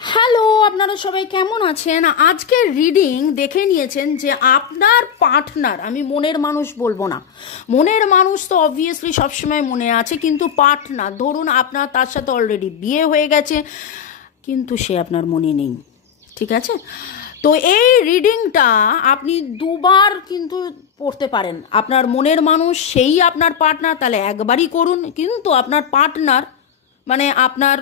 Hello, আপনারা সবাই কেমন আছেন? আজকের রিডিং দেখে নিয়েছেন যে আপনার পার্টনার, আমি মনের মানুষ বলবো না, মনের মানুষ তো অবভিয়াসলি সবসময় মনে আছে, কিন্তু পার্টনার, ধরুন আপনার তার সাথে অলরেডি বিয়ে হয়ে গেছে কিন্তু সে আপনার মনে নেই, ঠিক আছে? তো এই রিডিংটা আপনি দুবার কিন্তু পড়তে পারেন। আপনার মনের মানুষ সেই আপনার পার্টনার, তাহলে একবারই করুন। কিন্তু আপনার পার্টনার মানে আপনার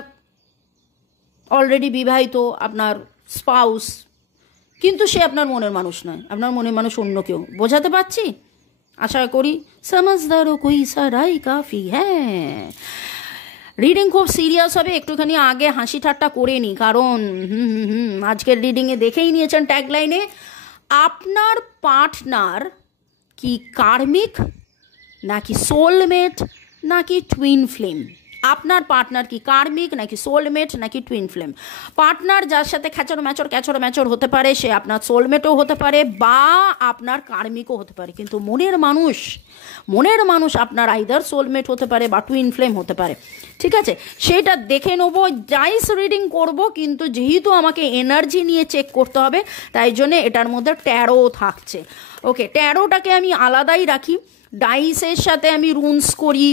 অলরেডি বিবাহিত, আপনার স্পাউস, কিন্তু সে আপনার মনের মানুষ নয়, আপনার মনের মানুষ অন্য কেউ। বোঝাতে পারছি? আশা করি সমঝদারো কোই সারাই কাফি। হ্যাঁ, রিডিং খুব সিরিয়াস হবে, একটুখানি আগে হাসি ঠাট্টা করে নিই, কারণ আজকের রিডিংয়ে দেখেই নিয়েছেন ট্যাগলাইনে, আপনার পার্টনার কি কার্মিক নাকি সোলমেট নাকি টুইন ফ্লেম? আপনার পার্টনার কি কার্মিক নাকি সোলমেট নাকি টুইন ফ্লেম? পার্টনার যার সাথে ক্যাচর ম্যাচর হতে পারে, সে আপনার সোলমেটও হতে পারে বা আপনার কার্মিকও হতে পারে, কিন্তু মনের মানুষ আপনার আইদার সোলমেট হতে পারে বা টুইন ফ্লেম হতে পারে, ঠিক আছে? সেটা দেখে নেবো, জাইস রিডিং করব, কিন্তু যেহেতু আমাকে এনার্জি নিয়ে চেক করতে হবে তাই জন্য এটার মধ্যে ট্যারো থাকছে। ওকে, ট্যারোটাকে আমি আলাদাই রাখি, ডাইসের সাথে আমি রুনস করি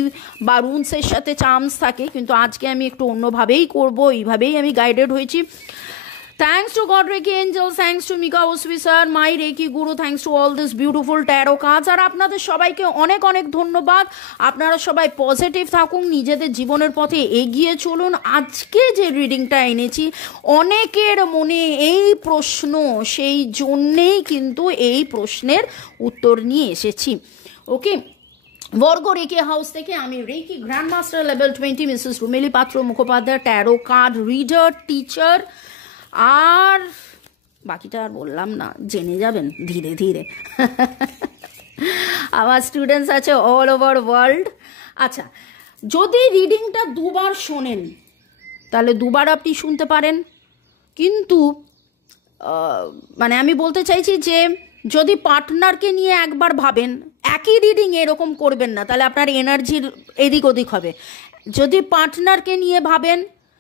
বা রুনসের সাথে চার্মস থাকে, কিন্তু আজকে আমি একটু অন্যভাবেই করব, এইভাবেই আমি গাইডেড হয়েছি। Thanks to God Reiki angels, thanks to Mikao Usui sir, my Reiki guru, thanks to all this beautiful tarot cards. আর আপনাদের সবাইকে অনেক অনেক ধন্যবাদ। আপনারা সবাই পজিটিভ থাকুন, নিজেদের জীবনের পথে এগিয়ে চলুন। আজকে যে রিডিংটা এনেছি, অনেকের মনে এই প্রশ্ন, সেই জন্যেই কিন্তু এই প্রশ্নের উত্তর নিয়ে এসেছি। ওকে, বর্গ রেকি হাউস থেকে আমি Reiki grandmaster level 20 Mrs Rumeli Patra Mukhopadhyay, tarot card reader, teacher. আর বাকিটা আর বললাম না, জেনে যাবেন ধীরে ধীরে। আমার স্টুডেন্টস আছে অল ওভার ওয়ার্ল্ড। আচ্ছা, যদি রিডিংটা দুবার শোনেন তাহলে দুবার আপনি শুনতে পারেন, কিন্তু মানে আমি বলতে চাইছি যে যদি পার্টনারকে নিয়ে একবার ভাবেন, একই রিডিং এরকম করবেন না, তাহলে আপনার এনার্জির এদিক ওদিক হবে। যদি পার্টনারকে নিয়ে ভাবেন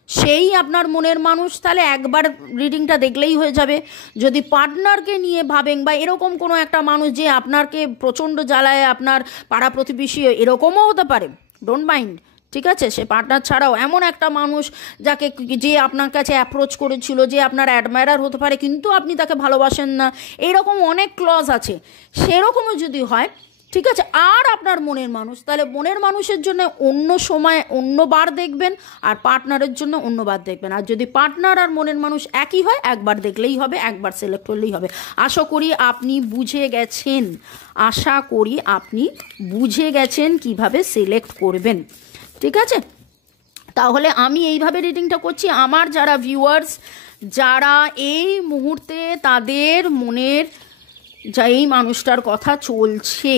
সেই আপনার মনের মানুষ, তাহলে একবার রিডিংটা দেখলেই হয়ে যাবে। যদি পার্টনারকে নিয়ে ভাবেন বা এরকম কোনো একটা মানুষ যে আপনাকে প্রচণ্ড জ্বালায়, আপনার পাড়া প্রতিবেশী, এরকমও হতে পারে, ডোন্ট মাইন্ড, ঠিক আছে? সে পার্টনার ছাড়াও এমন একটা মানুষ যে আপনার কাছে অ্যাপ্রোচ করেছিল, যে আপনার অ্যাডমায়ারার হতে পারে কিন্তু আপনি তাকে ভালোবাসেন না, এইরকম অনেক ক্লজ আছে, সেরকমও যদি হয়, ঠিক আছে, আর আপনার মনের মানুষ, তাহলে মনের মানুষের জন্য অন্য সময় অন্যবার দেখবেন, আর পার্টনারের জন্য অন্যবার দেখবেন। আর যদি পার্টনার আর মনের মানুষ একই হয়, একবার দেখলেই হবে, একবার সিলেক্ট করলেই হবে। আশা করি আপনি বুঝে গেছেন কিভাবে সিলেক্ট করবেন, ঠিক আছে? তাহলে আমি এইভাবে রিডিংটা করছি। আমার যারা ভিউয়ার্স, যারা এই মুহূর্তে তাদের মনের এই মানুষটার কথা চলছে,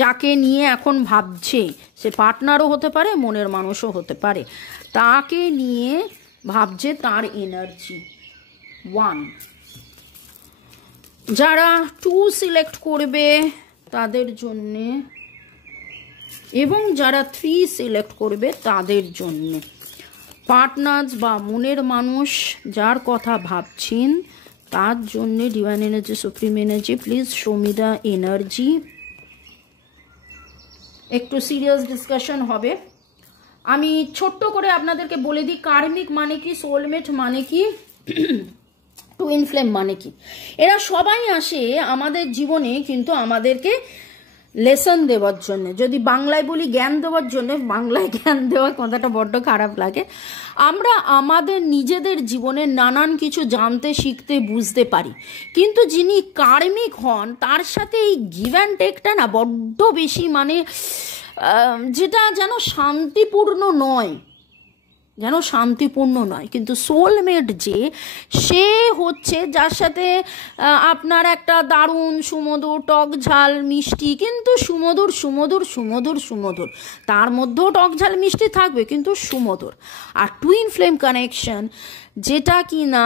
যাকে নিয়ে এখন ভাবছে, সে পার্টনারও হতে পারে, মনের মানুষও হতে পারে, তাকে নিয়ে ভাবছে, তার এনার্জি 1। যারা 2 সিলেক্ট করবে তাদের জন্যে, এবং যারা 3 সিলেক্ট করবে তাদের জন্যে, পার্টনার্স বা মনের মানুষ যার কথা ভাবছেন তার জন্যে divine energy, supreme energy, please show me the energy. একটু সিরিয়াস ডিসকাশন হবে। আমি ছোট্ট করে আপনাদেরকে বলে দিই, কার্মিক মানে কি, সোলমেট মানে কি, টুইন ফ্লেম মানে কি। এরা সবাই আসে আমাদের জীবনে কিন্তু আমাদেরকে লেসন দেওয়ার জন্য, যদি বাংলায় বলি জ্ঞান দেওয়ার জন্য, বাংলায় জ্ঞান দেওয়ার কথাটা বড্ড খারাপ লাগে। আমরা আমাদের নিজেদের জীবনে নানান কিছু জানতে, শিখতে, বুঝতে পারি, কিন্তু যিনি কার্মিক হন তার সাথে এই গিভ অ্যান্ড টেকটা না বড্ড বেশি, মানে যেটা যেন শান্তিপূর্ণ নয়, কিন্তু সোলমেট সে হচ্ছে যার সাথে আপনার একটা দারুণ সুমধুর, টক ঝাল মিষ্টি, কিন্তু সুমধুর, তার মধ্যেও টক ঝাল মিষ্টি থাকবে কিন্তু সুমধুর। আর টুইন ফ্লেম কানেকশন, যেটা কি না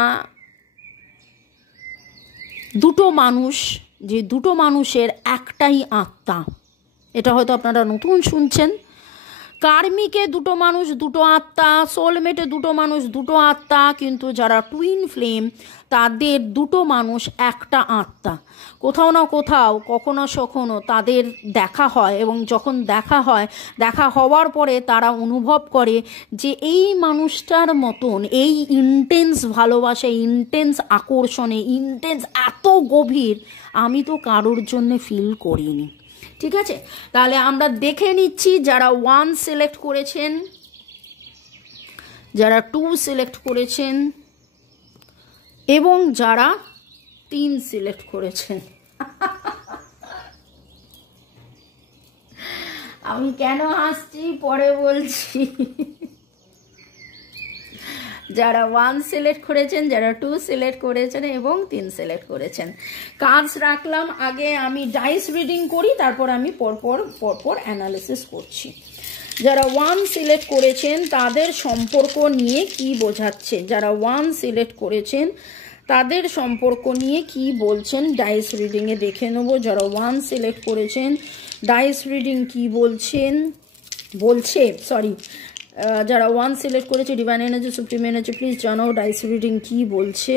দুটো মানুষের একটাই আত্মা। এটা হয়তো আপনারা নতুন শুনছেন, কার্মিকে দুটো মানুষ দুটো আত্মা, সোলমেটে দুটো মানুষ দুটো আত্মা, কিন্তু যারা টুইন ফ্লেম তাদের দুটো মানুষ একটা আত্মা। কোথাও না কোথাও কখনো সখনো তাদের দেখা হয়, এবং যখন দেখা হয়, দেখা হওয়ার পরে তারা অনুভব করে যে এই মানুষটার মতন এই ইন্টেন্স ভালোবাসা, ইন্টেন্স আকর্ষণে, ইন্টেন্স এত গভীর আমি তো কারোর জন্য ফিল করিনি। ঠিক আছে, তাহলে আমরা দেখে নিচ্ছি যারা 1 সিলেক্ট করেছেন, যারা 2 সিলেক্ট করেছেন এবং যারা 3 সিলেক্ট করেছেন। আমি কেন হাসছি পরে বলছি। যারা 1 সিলেক্ট করেছেন, যারা 2 সিলেক্ট করেছেন এবং 3 সিলেক্ট করেছেন, কার্ডস রাখলাম। আগে আমি ডাইস রিডিং করি, তারপর আমি পরপর অ্যানালিসিস করছি। যারা 1 সিলেক্ট করেছেন তাদের সম্পর্ক নিয়ে কি বোঝাচ্ছে, যারা 1 সিলেক্ট করেছেন তাদের সম্পর্ক নিয়ে কি বলছেন ডাইস রিডিংয়ে দেখে নেব। যারা 1 সিলেক্ট করেছেন ডাইস রিডিং কি বলছে যারা 1 সিলেক্ট করেছে, divine energy, supreme energy, please জানাও ডাইস রিডিং কি বলছে।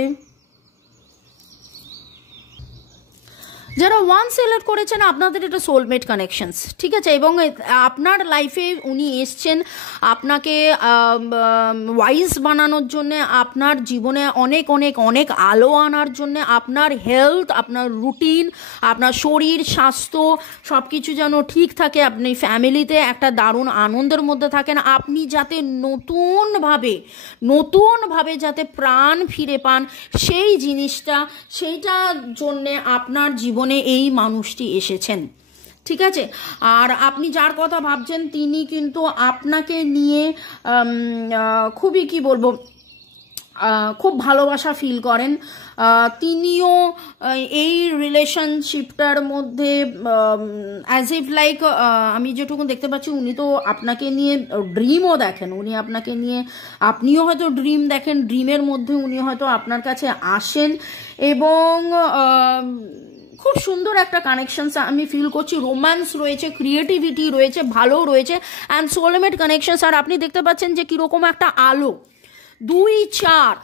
যারা 1 সিলেক্ট করেছেন আপনাদের এটা সোলমেট কানেকশনস, ঠিক আছে, এবং আপনার লাইফে উনি এসছেন আপনাকে ওয়াইজ বানানোর জন্যে, আপনার জীবনে অনেক অনেক অনেক আলো আনার জন্যে, আপনার হেলথ, আপনার রুটিন, আপনার শরীর স্বাস্থ্য সব কিছু যেন ঠিক থাকে, আপনি ফ্যামিলিতে একটা দারুণ আনন্দের মধ্যে থাকেন, আপনি যাতে নতুনভাবে যাতে প্রাণ ফিরে পান সেই জিনিসটা, সেইটার জন্যে আপনার জীবনে এই মানুষটি এসেছেন। ঠিক আছে, আর আপনি যার কথা ভাবছেন তিনি কিন্তু আপনাকে নিয়ে খুবই কি বলবো খুব ভালোবাসা ফিল করেন। তিনিও এই রিলেশনশিপটার মধ্যে অ্যাজ ইফ লাইক আমি যেটুকু দেখতে পাচ্ছি উনি তো আপনাকে নিয়ে ড্রিমও দেখেন, উনি আপনাকে নিয়ে, আপনিও হয়তো ড্রিম দেখেন, ড্রিমের মধ্যে উনি হয়তো আপনার কাছে আসেন, এবং খুব সুন্দর একটা কানেকশন আমি ফিল করছি। রোম্যান্স রয়েছে, ক্রিয়েটিভিটি রয়েছে, ভালো রয়েছে, অ্যান্ড সোলমেট কানেকশন। আর আপনি দেখতে পাচ্ছেন যে কীরকম একটা আলো, 2, 4,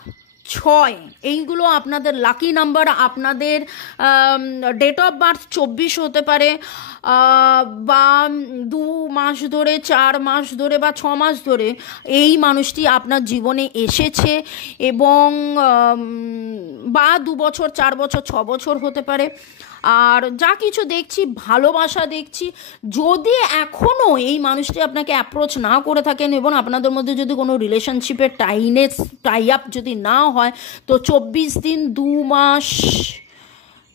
6 এইগুলো আপনাদের লাকি নাম্বার। আপনাদের ডেট অফ বার্থ 24 হতে পারে, বা 2 মাস ধরে, 4 মাস ধরে বা 6 মাস ধরে এই মানুষটি আপনার জীবনে এসেছে, এবং বা 2 বছর, 4 বছর, 6 বছর হতে পারে। আর যা কিছু দেখছি ভালোবাসা দেখছি। যদি এখনও এই মানুষটি আপনাকে অ্যাপ্রোচ না করে থাকেন এবং আপনাদের মধ্যে যদি কোনো রিলেশনশিপের টাই আপ যদি না হয়, তো 24 দিন, 2 মাস,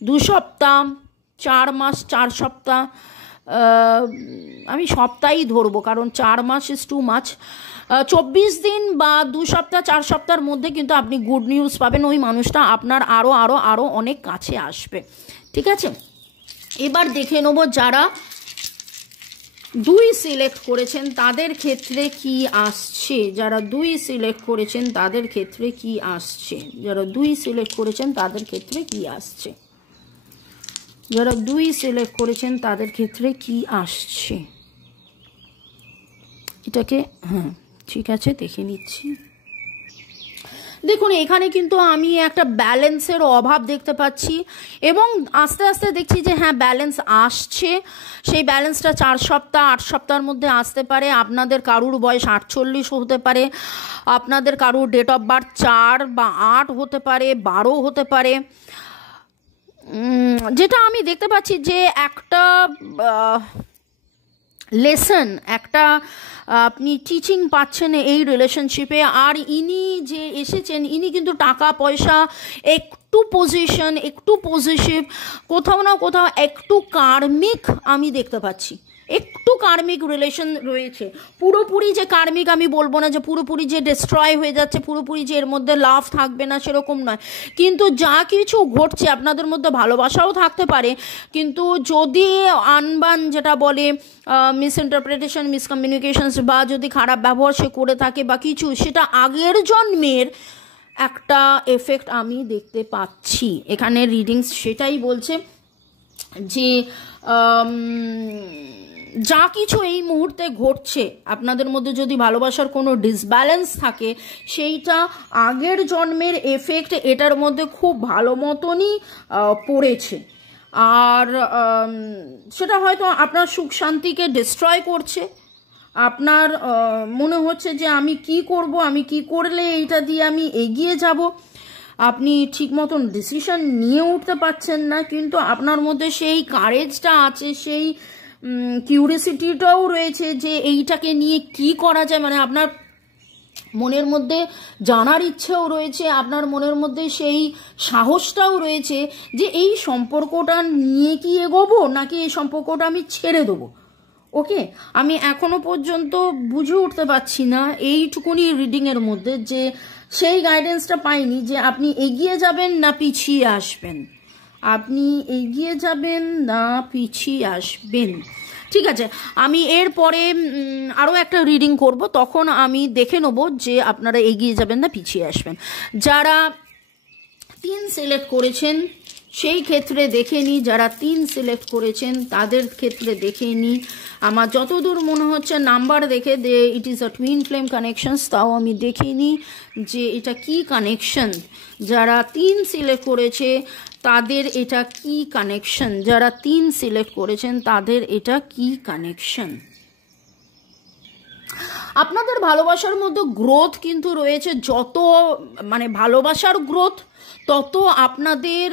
2 সপ্তাহ, 4 মাস, 4 সপ্তাহ, আমি সপ্তাহই ধরবো কারণ 4 মাস ইজ টু মাচ। 24 দিন বা 2 সপ্তাহ, 4 সপ্তাহের মধ্যে কিন্তু আপনি গুড নিউজ পাবেন, ওই মানুষটা আপনার আরও অনেক কাছে আসবে। ঠিক আছে, এবার দেখে নেব যারা 2 সিলেক্ট করেছেন তাদের ক্ষেত্রে কি আসছে। যারা 2 সিলেক্ট করেছেন তাদের ক্ষেত্রে কি আসছে, যারা 2 সিলেক্ট করেছেন তাদের ক্ষেত্রে কি আসছে, যারা 2 সিলেক্ট করেছেন তাদের ক্ষেত্রে কি আসছে, এটাকে হ্যাঁ ঠিক আছে দেখে নিচ্ছি। দেখুন এখানে কিন্তু আমি একটা ব্যালেন্সের অভাব দেখতে পাচ্ছি, এবং আস্তে আস্তে দেখছি যে হ্যাঁ ব্যালেন্স আসছে। সেই ব্যালেন্সটা 4 সপ্তাহ 8 সপ্তাহের মধ্যে আসতে পারে। আপনাদের কারুর বয়স 48 হতে পারে, আপনাদের কারুর ডেট অফ বার্থ 4 বা 8 হতে পারে, 12 হতে পারে। যেটা আমি দেখতে পাচ্ছি যে একটা লেসন, একটা আপনি টিচিং পাচ্ছেন এই রিলেশনশিপে। আর ইনি যে এসেছেন ইনি কিন্তু টাকা পয়সা, একটু পজিশন, একটু পজিটিভ, কোথাও না কোথাও একটু কার্মিক আমি দেখতে পাচ্ছি, একটু কার্মিক রিলেশন রয়েছে। পুরোপুরি যে কার্মিক আমি বলবো না যে পুরোপুরি যে ডিস্ট্রয় হয়ে যাচ্ছে, পুরোপুরি যে এর মধ্যে লাভ থাকবে না সেরকম নয়, কিন্তু যা কিছু ঘটছে আপনাদের মধ্যে ভালোবাসাও থাকতে পারে, কিন্তু যদি আনবান যেটা বলে মিসইন্টারপ্রিটেশন, মিসকমিউনিকেশনস বা যদি খারাপ ব্যবহার সে করে থাকে বা কিছু, সেটা আগের জন্মের একটা এফেক্ট আমি দেখতে পাচ্ছি। এখানে রিডিংস সেটাই বলছে যে যা কিছু এই মুহূর্তে ঘটছে আপনাদের মধ্যে যদি ভালোবাসার কোনো ডিসব্যালেন্স থাকে সেইটা আগের জন্মের এফেক্ট এটার মধ্যে খুব ভালো মতনই পড়েছে। আর সেটা হয়তো আপনার সুখ শান্তিকে ডিস্ট্রয় করছে। আপনার মনে হচ্ছে যে আমি কি করব, আমি কি করলে এইটা দিয়ে আমি এগিয়ে যাব, আপনি ঠিক মতন ডিসিশন নিয়ে উঠতে পারছেন না। কিন্তু আপনার মধ্যে সেই কারেজটা আছে, সেই কিউরিসিটিটাও রয়েছে যে এইটাকে নিয়ে কি করা যায়, মানে আপনার মনের মধ্যে জানার ইচ্ছেও রয়েছে, আপনার মনের মধ্যে সেই সাহসটাও রয়েছে যে এই সম্পর্কটা নিয়ে কি এগোবো নাকি এই সম্পর্কটা আমি ছেড়ে দেবো। ওকে, আমি এখনো পর্যন্ত বুঝে উঠতে পারছি না এইটুকুনি রিডিংয়ের মধ্যে যে সেই গাইডেন্সটা পাইনি যে আপনি এগিয়ে যাবেন না পিছিয়ে আসবেন, আপনি এগিয়ে যাবেন না পিছিয়ে আসবেন। ঠিক আছে, আমি এরপরে আরও একটা রিডিং করব, তখন আমি দেখে নেব যে আপনারা এগিয়ে যাবেন না পিছিয়ে আসবেন। যারা 3 সিলেক্ট করেছেন সেই ক্ষেত্রে দেখে নিই, যারা 3 সিলেক্ট করেছেন তাদের ক্ষেত্রে দেখে নিই। আমার যতদূর মনে হচ্ছে নাম্বার দেখে they it is a twin flame connections, তাও আমি দেখে নিই যে এটা কি কানেকশন। যারা 3 সিলেক্ট করেছে তাদের এটা কি কানেকশন, যারা 3 সিলেক্ট করেছেন তাদের এটা কি কানেকশন। আপনাদের ভালোবাসার মধ্যে গ্রোথ কিন্তু রয়েছে, যত মানে ভালোবাসার গ্রোথ তত আপনাদের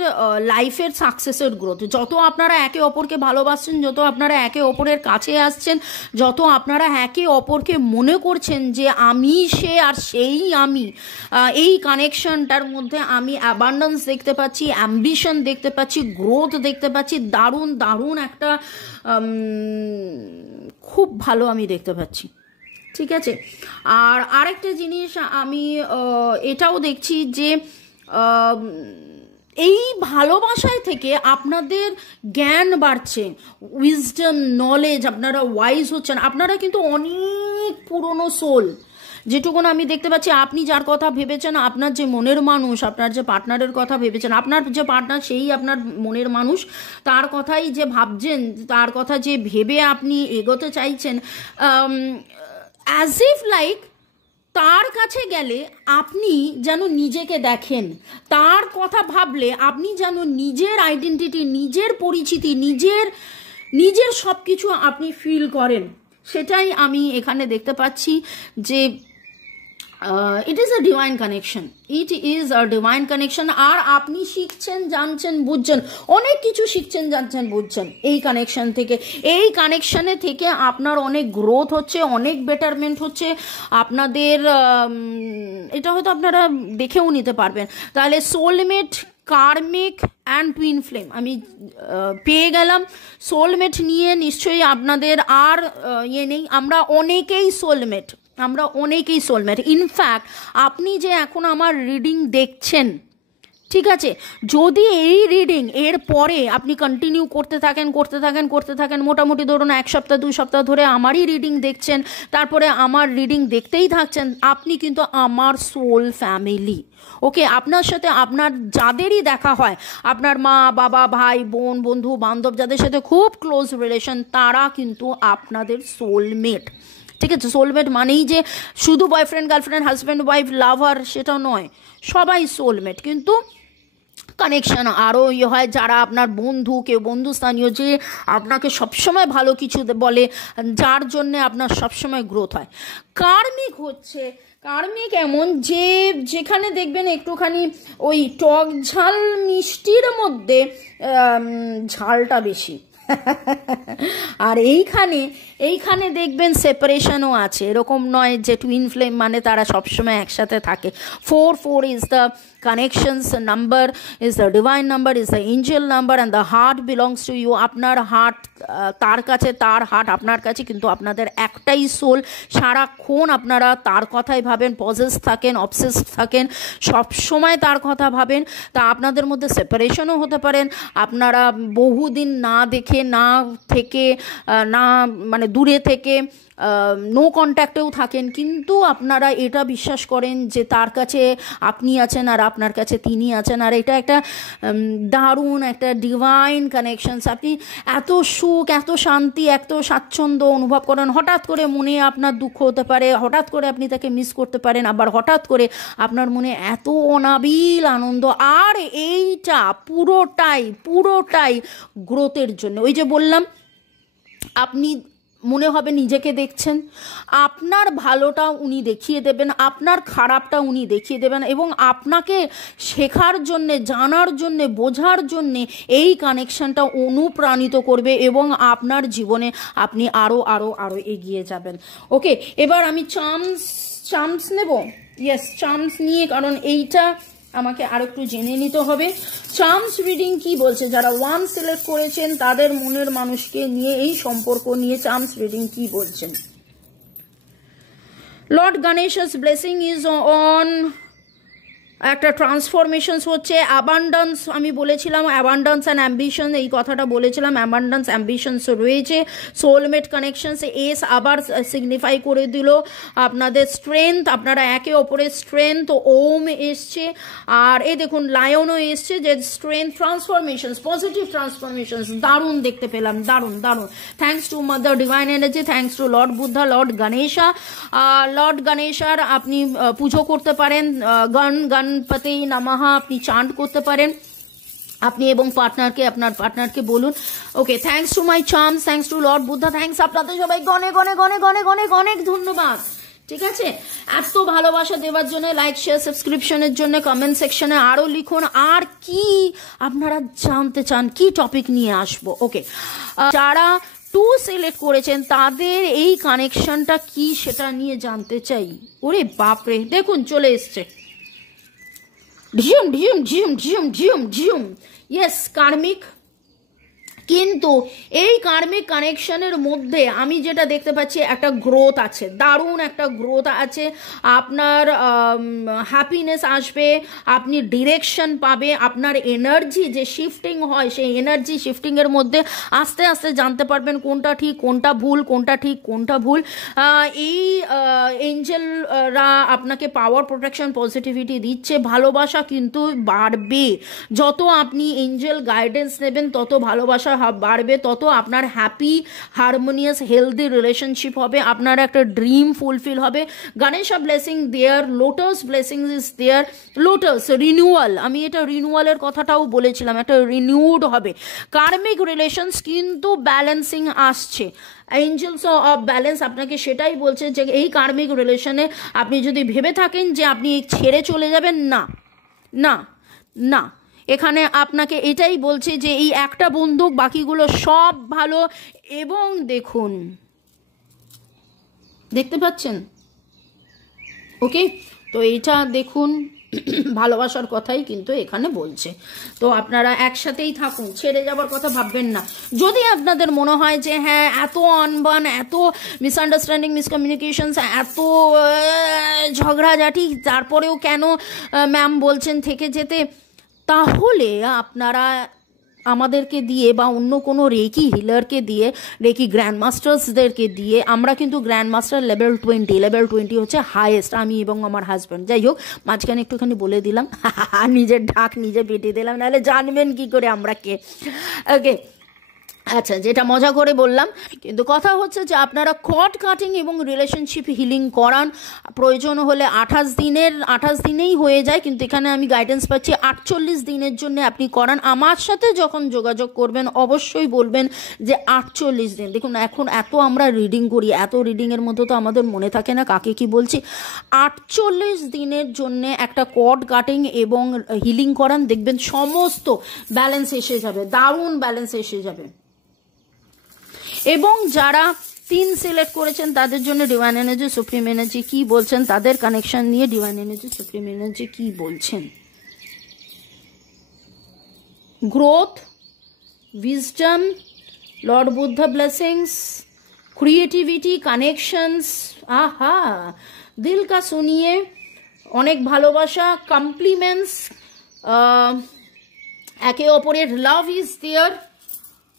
লাইফের সাকসেসের গ্রোথ। যত আপনারা একে অপরকে ভালোবাসছেন, যত আপনারা একে অপরের কাছে আসছেন, যত আপনারা একে অপরকে মনে করছেন যে আমি সে আর সেই আমি, এই কানেকশনটার মধ্যে আমি অ্যাবান্ডেন্স দেখতে পাচ্ছি, অ্যাম্বিশন দেখতে পাচ্ছি, গ্রোথ দেখতে পাচ্ছি, দারুণ দারুণ একটা খুব ভালো আমি দেখতে পাচ্ছি। ঠিক আছে, আর আরেকটা জিনিস আমি এটাও দেখছি যে এই ভালোবাসায় থেকে আপনাদের জ্ঞান বাড়ছে, উইজডম নলেজ, আপনারা ওয়াইজ হচ্ছেন। আপনারা কিন্তু অনেক পুরনো সোল, যেটুকুন আমি দেখতে পাচ্ছি। আপনি যার কথা ভেবেছেন, আপনার যে মনের মানুষ, আপনার যে পার্টনারের কথা ভেবেছেন, আপনার যে পার্টনার সেই আপনার মনের মানুষ, তার কথাই যে ভাবছেন, তার কথা যে ভেবে আপনি এগোতে চাইছেন, অ্যাজ ইফ লাইক তার কাছে গেলে আপনি যেন নিজেকে দেখেন, তার কথা ভাবলে আপনি যেন নিজের আইডেন্টিটি, নিজের পরিচিতি, নিজের সব কিছু আপনি ফিল করেন। সেটাই আমি এখানে দেখতে পাচ্ছি যে it is a divine connection, it is a divine connection. আর আপনি শিখছেন, জানছেন, বুঝছেন, অনেক কিছু শিখছেন, জানছেন, বুঝছেন এই কানেকশন থেকে। এই কানেকশনে থেকে আপনার অনেক গ্রোথ হচ্ছে, অনেক বেটারমেন্ট হচ্ছে আপনাদের। এটা হয়তো আপনারা দেখেও নিতে পারবেন। তাহলে soulmate, karmic and twin flame আমি পেয়ে গেলাম। সোলমেট নিয়ে নিশ্চয়ই আপনাদের আর ইয়ে নেই, আমরা অনেকেই সোলমেট, আমরা অনেকেই সোলমেট। ইনফ্যাক্ট আপনি যে এখন আমার রিডিং দেখছেন, ঠিক আছে, যদি এই রিডিং এর পরে আপনি কন্টিনিউ করতে থাকেন, মোটামুটি ধরুন 1 সপ্তাহ 2 সপ্তাহ ধরে আমারই রিডিং দেখছেন, তারপরে আমার রিডিং দেখতেই থাকছেন, আপনি কিন্তু আমার সোল ফ্যামিলি। ওকে, আপনার সাথে আপনার যাদেরই দেখা হয়, আপনার মা বাবা, ভাই বোন, বন্ধু বান্ধব, যাদের সাথে খুব ক্লোজ রিলেশন, তারা কিন্তু আপনাদের সোলমেট। ঠিক আছে, সোলমেট মানেই যে শুধু বয়ফ্রেন্ড, গার্লফ্রেন্ড, হাজব্যান্ড, ওয়াইফ, লাভার সেটা নয়, সবাই সোলমেট। কিন্তু কানেকশন আরও ইয়ে হয়, যারা আপনার বন্ধু, কেউ বন্ধুস্থানীয়, যে আপনাকে সবসময় ভালো কিছু বলে, যার জন্যে আপনার সবসময় গ্রোথ হয়। কার্মিক হচ্ছে, কার্মিক এমন যে যেখানে দেখবেন একটুখানি ওই টক ঝাল মিষ্টির মধ্যে ঝালটা বেশি। আর এইখানে দেখবেন সেপারেশনও আছে, এরকম নয় যে টুইন ফ্লেম মানে তারা সবসময় একসাথে থাকে। 4 is the connections number, is the divine number, is the angel number, and the heart belongs to you. আপনার হার্ট তার কাছে, তার হার্ট আপনার কাছে, কিন্তু আপনাদের একটাই সোল। সারাক্ষণ আপনারা তার কথাই ভাবেন, পজেস থাকেন, অবসেস থাকেন, সব সময় তার কথা ভাবেন। তা আপনাদের মধ্যে সেপারেশনও হতে পারেন, আপনারা বহুদিন না দেখে, না থেকে, না মানে দূরে থেকে নো কন্ট্যাক্টেও থাকেন, কিন্তু আপনারা এটা বিশ্বাস করেন যে তার কাছে আপনি আছেন আর আপনার কাছে তিনি আছেন, আর এটা একটা দারুণ একটা ডিভাইন কানেকশনস। আপনি এত সুখ, এত শান্তি, এত স্বাচ্ছন্দ্য অনুভব করেন। হঠাৎ করে মনে আপনার দুঃখ হতে পারে, হঠাৎ করে আপনি তাকে মিস করতে পারেন, আবার হঠাৎ করে আপনার মনে এত অনাবিল আনন্দ। আর এইটা পুরোটাই গ্রোথের জন্য। ওই যে বললাম, আপনি মনে হবে নিজেকে দেখছেন, আপনার ভালোটা উনি দেখিয়ে দেবেন, আপনার খারাপটা উনি দেখিয়ে দেবেন, এবং আপনাকে শেখার জন্যে, জানার জন্যে, বোঝার জন্যে এই কানেকশনটা অনুপ্রাণিত করবে, এবং আপনার জীবনে আপনি আরও এগিয়ে যাবেন। ওকে, এবার আমি চার্মস নেব। ইয়েস, চার্মস নিয়ে, কারণ এইটা আমাকে আর একটু জেনে নিতে হবে। চার্মস রিডিং কি বলছে, যারা 1 সিলেক্ট করেছেন তাদের মনের মানুষকে নিয়ে, এই সম্পর্ক নিয়ে চার্মস রিডিং কি বলছেন। লর্ড গণেশ's ব্লেসিং ইজ অন, একটা ট্রান্সফরমেশনস হচ্ছে, অ্যাবান্ডান্স, আমি বলেছিলাম অ্যাবান্ডান্স অ্যান্ড অ্যাম্বিশন, এই কথাটা বলেছিলাম, অ্যাবান্ডান্স অ্যাম্বিশনস রয়েছে। সোলমেট কানেকশনস, এস আবার সিগনিফাই করে দিল আপনাদের স্ট্রেংথ, আপনারা একে অপরের স্ট্রেংথ। ওম এসছে, আর এই দেখুন লায়নও এসছে, যে স্ট্রেংথ, ট্রান্সফরমেশনস, পজিটিভ ট্রান্সফরমেশনস, দারুণ দেখতে পেলাম, দারুণ। Thanks to mother divine energy, thanks to Lord Buddha, Lord Ganesha. Lord গণেশার আপনি পুজো করতে পারেন, গণপতি নমঃ আপনি চান্ট করতে পারেন আপনি, এবং আপনার পার্টনারকে বলুন। Okay, thanks to my charms, thanks to Lord Buddha, thanks আপনাদের সবাই অনেক ধন্যবাদ। ঠিক আছে, এত ভালোবাসা দেওয়ার জন্য, লাইক শেয়ার সাবস্ক্রিপশনের জন্য, কমেন্ট সেকশনে আরও লিখুন আর কি আপনারা জানতে চান, কি টপিক নিয়ে আসবো। ওকে, যারা 2 সিলেক্ট করেছেন তাদের এই কানেকশনটা কি সেটা নিয়ে জানতে চাই। ওরে বাপরে, দেখুন চলে এসছে ঝিম। ইয়েস, কার্মিক। কিন্তু এই কার্মিক কানেকশনের মধ্যে আমি যেটা দেখতে পাচ্ছি, একটা গ্রোথ আছে, দারুণ একটা গ্রোথ আছে। আপনার হ্যাপিনেস আসবে, আপনি ডিরেকশন পাবে, আপনার এনার্জি যে শিফটিং হয়, সেই এনার্জি শিফটিংয়ের মধ্যে আস্তে আস্তে জানতে পারবেন কোনটা ঠিক, কোনটা ভুল, কোনটা ঠিক, কোনটা ভুল। এই এঞ্জেলরা আপনাকে পাওয়ার, প্রোটেকশন, পজিটিভিটি দিচ্ছে। ভালোবাসা কিন্তু বাড়বে, যত আপনি এঞ্জেল গাইডেন্স নেবেন তত ভালোবাসা বাড়বে, তত আপনার হ্যাপি, হারমোনিয়াস, হেলদি রিলেশনশিপ হবে, আপনার একটা ড্রিম ফুলফিল হবে। Ganesha blessing there, lotus blessing is there. Lotus renewal, আমি এটা রিনিউয়ালের কথাটাও বলেছিলাম, একটা রিনিউড হবে। কার্মিক রিলেশনস কিন্তু ব্যালেন্সিং আসছে, এঞ্জেলস অফ ব্যালেন্স আপনাকে সেটাই বলছে যে এই কার্মিক রিলেশনে আপনি যদি ভেবে থাকেন যে আপনি ছেড়ে চলে যাবেন, না, এখানে আপনাকে এটাই বলছে যে এই একটা বন্দুক, বাকিগুলো সব ভালো। এবং দেখুন, দেখতে পাচ্ছেন? ওকে, তো এইটা দেখুন, ভালোবাসার কথাই কিন্তু এখানে বলছে। তো আপনারা একসাথেই থাকুন, ছেড়ে যাবার কথা ভাববেন না। যদি আপনাদের মনে হয় যে হ্যাঁ, এত অনবান, এত মিসআন্ডারস্ট্যান্ডিং, মিসকমিউনিকেশনস, এত ঝগড়াঝাটি, তারপরেও কেন ম্যাম বলছেন থেকে যেতে, তাহলে আপনারা আমাদেরকে দিয়ে বা অন্য কোনো রেকি হিলারকে দিয়ে, রেকি গ্র্যান্ড মাস্টার্সদেরকে দিয়ে, আমরা কিন্তু গ্র্যান্ড মাস্টার লেভেল 20 হচ্ছে হাইয়েস্ট, আমি এবং আমার হাজব্যান্ড। যাই হোক, মাঝখানে একটুখানি বলে দিলাম, নিজের ঢাক নিজে পেটে দিলাম, নাহলে জানবেন কি করে আমরা কে। ওকে, আচ্ছা, যেটা মজা করে বললাম, কিন্তু কথা হচ্ছে যে আপনারা কর্ড কাটিং এবং রিলেশনশিপ হিলিং করান, প্রয়োজন হলে 28 দিনেই হয়ে যায়, কিন্তু এখানে আমি গাইডেন্স পাচ্ছি 48 দিনের জন্য আপনি করান। আমার সাথে যখন যোগাযোগ করবেন অবশ্যই বলবেন যে 48 দিন। দেখুন, এখন এত আমরা রিডিং করি, এত রিডিংয়ের মধ্যে তো আমাদের মনে থাকে না কাকে কি বলছি। 48 দিনের জন্য একটা কর্ড কাটিং এবং হিলিং করান, দেখবেন সমস্ত ব্যালেন্স এসে যাবে, দারুণ ব্যালেন্স এসে যাবে। এবং যারা 3 সিলেক্ট করেছেন তাদের জন্য ডিভাইন এনার্জি, সুপ্রিম এনার্জি কি বলছেন, তাদের কানেকশন নিয়ে ডিভাইন এনার্জি, সুপ্রিম এনার্জি কি বলছেন। Growth, wisdom, Lord Buddha blessings, creativity, connections, आहा दिल का सुनिए, अनेक भालोबाशा, कम्प्लीमेंट्स, एके अपरेर लाभ इज देयर,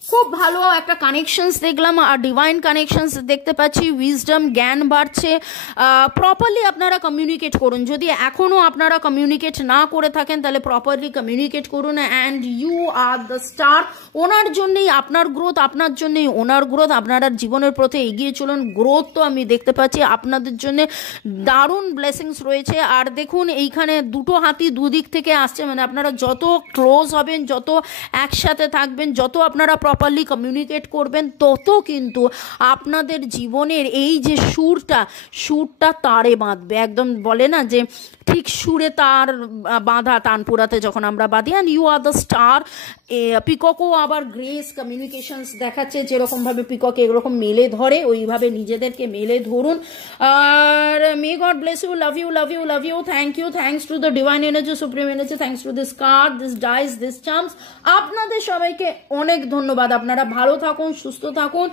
খুব ভালো একটা কানেকশনস দেখলাম, আর ডিভাইন কানেকশনস দেখতে পাচ্ছি, উইজডম, জ্ঞান বাড়ছে। প্রপারলি আপনারা কমিউনিকেট করুন, যদি এখনও আপনারা কমিউনিকেট না করে থাকেন তাহলে প্রপারলি কমিউনিকেট করুন। And you are the star, ওনার জন্যেই আপনার গ্রোথ, আপনার জন্যেই ওনার গ্রোথ। আপনারা জীবনের পথে এগিয়ে চলুন, গ্রোথ তো আমি দেখতে পাচ্ছি, আপনাদের জন্য দারুণ ব্লেসিংস রয়েছে। আর দেখুন এইখানে দুটো হাতি দুদিক থেকে আসছে, মানে আপনারা যত ক্লোজ হবেন, যত একসাথে থাকবেন, যত আপনারা প্রপারলি কমিউনিকেট করবেন, তত কিন্তু আপনাদের জীবনের এই যে সুরটা তারে বাঁধবে। একদম বলে না যে ঠিক সুরে তার বাঁধা, তানপুরাতে যখন আমরা বাঁধি। And you are the star. পিককও আবার গ্রেস কমিউনিকেশনস দেখাচ্ছে, যেরকমভাবে পিকক এরকম মেলে ধরে ওইভাবে নিজেদেরকে মেলে ধরুন। আর may God bless you, love you, love you, love you, thank you, thanks to the divine energy, supreme energy, thanks to this card, this dice, this charms. আপনাদের সবাইকে অনেক ধন্যবাদ। আপনারা ভালো থাকুন, সুস্থ থাকুন।